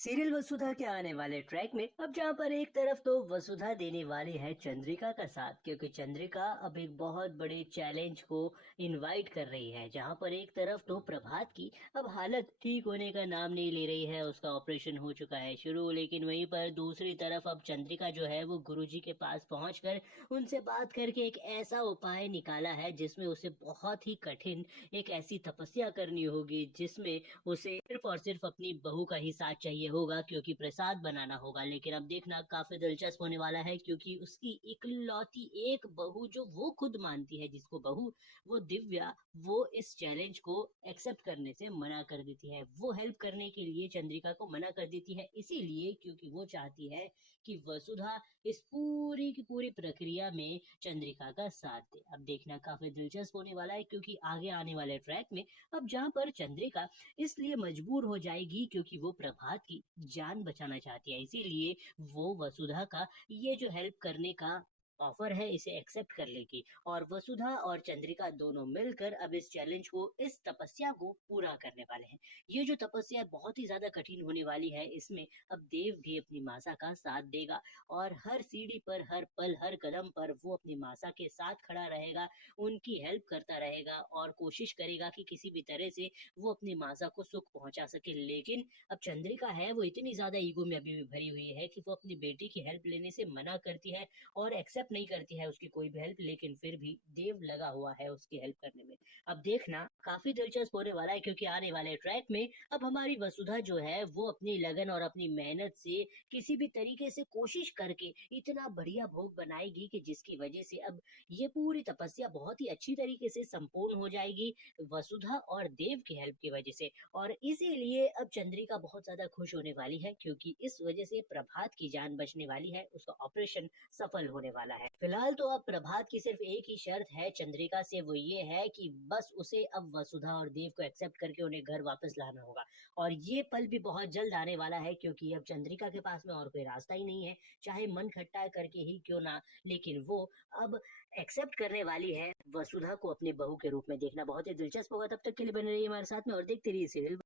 Serial वसुधा के आने वाले ट्रैक में अब जहाँ पर एक तरफ तो वसुधा देने वाली है चंद्रिका का साथ, क्योंकि चंद्रिका अब एक बहुत बड़े चैलेंज को इनवाइट कर रही है। जहाँ पर एक तरफ तो प्रभात की अब हालत ठीक होने का नाम नहीं ले रही है, उसका ऑपरेशन हो चुका है शुरू, लेकिन वहीं पर दूसरी तरफ अब चंद्रिका जो है वो गुरुजी के पास पहुंचकर उनसे बात करके एक ऐसा उपाय निकाला है जिसमें उसे बहुत ही कठिन एक ऐसी तपस्या करनी होगी जिसमें उसे सिर्फ और सिर्फ अपनी बहू का ही साथ चाहिए होगा, क्योंकि प्रसाद बनाना होगा। लेकिन अब देखना काफी दिलचस्प होने वाला है, क्योंकि उसकी इकलौती एक बहू जो वो खुद मानती है जिसको बहू, वो दिव्या, वो इस चैलेंज को एक्सेप्ट करने से मना कर देती है। वो हेल्प करने के लिए चंद्रिका को मना कर देती है, इसीलिए क्योंकि वो चाहती है कि वसुधा इस पूरी की पूरी प्रक्रिया में चंद्रिका का साथ दे। अब देखना काफी दिलचस्प होने वाला है, क्योंकि आगे आने वाले ट्रैक में अब जहाँ पर चंद्रिका इसलिए मजबूर हो जाएगी क्योंकि वो प्रभात की जान बचाना चाहती है, इसीलिए वो वसुधा का ये जो हेल्प करने का ऑफर है इसे एक्सेप्ट कर लेगी, और वसुधा और चंद्रिका दोनों मिलकर अब इस चैलेंज को, इस तपस्या को पूरा करने वाले हैं। ये जो तपस्या बहुत ही ज्यादा कठिन होने वाली है, इसमें अब देव भी अपनी मासा का साथ देगा, और हर सीढ़ी पर, हर पल, हर कदम पर वो अपनी मासा के साथ खड़ा रहेगा, उनकी हेल्प करता रहेगा और कोशिश करेगा कि किसी भी तरह से वो अपनी मासा को सुख पहुंचा सके। लेकिन अब चंद्रिका है वो इतनी ज्यादा ईगो में अभी भी भरी हुई है कि वो अपनी बेटी की हेल्प लेने से मना करती है और एक्सेप्ट नहीं करती है उसकी कोई भी हेल्प, लेकिन फिर भी देव लगा हुआ है उसकी हेल्प करने में। अब देखना काफी दिलचस्प होने वाला है, क्योंकि आने वाले ट्रैक में अब हमारी वसुधा जो है वो अपनी लगन और अपनी मेहनत से किसी भी तरीके से कोशिश करके इतना बढ़िया भोग बनाएगी कि जिसकी वजह से अब ये पूरी तपस्या बहुत ही अच्छी तरीके से संपूर्ण हो जाएगी, वसुधा और देव की हेल्प की वजह से। और इसीलिए अब चंद्रिका बहुत ज्यादा खुश होने वाली है, क्योंकि इस वजह से प्रभात की जान बचने वाली है, उसका ऑपरेशन सफल होने वाला है। फिलहाल तो अब प्रभात की सिर्फ एक ही शर्त है चंद्रिका से, वो ये है कि बस उसे अब वसुधा और देव को एक्सेप्ट करके उन्हें घर वापस लाना होगा। और ये पल भी बहुत जल्द आने वाला है, क्योंकि अब चंद्रिका के पास में और कोई रास्ता ही नहीं है, चाहे मन खट्टा करके ही क्यों ना, लेकिन वो अब एक्सेप्ट करने वाली है वसुधा को अपने बहू के रूप में। देखना बहुत ही दिलचस्प होगा, तब तक के लिए बने रहिए हमारे साथ में और देखते रहिए सीरियल।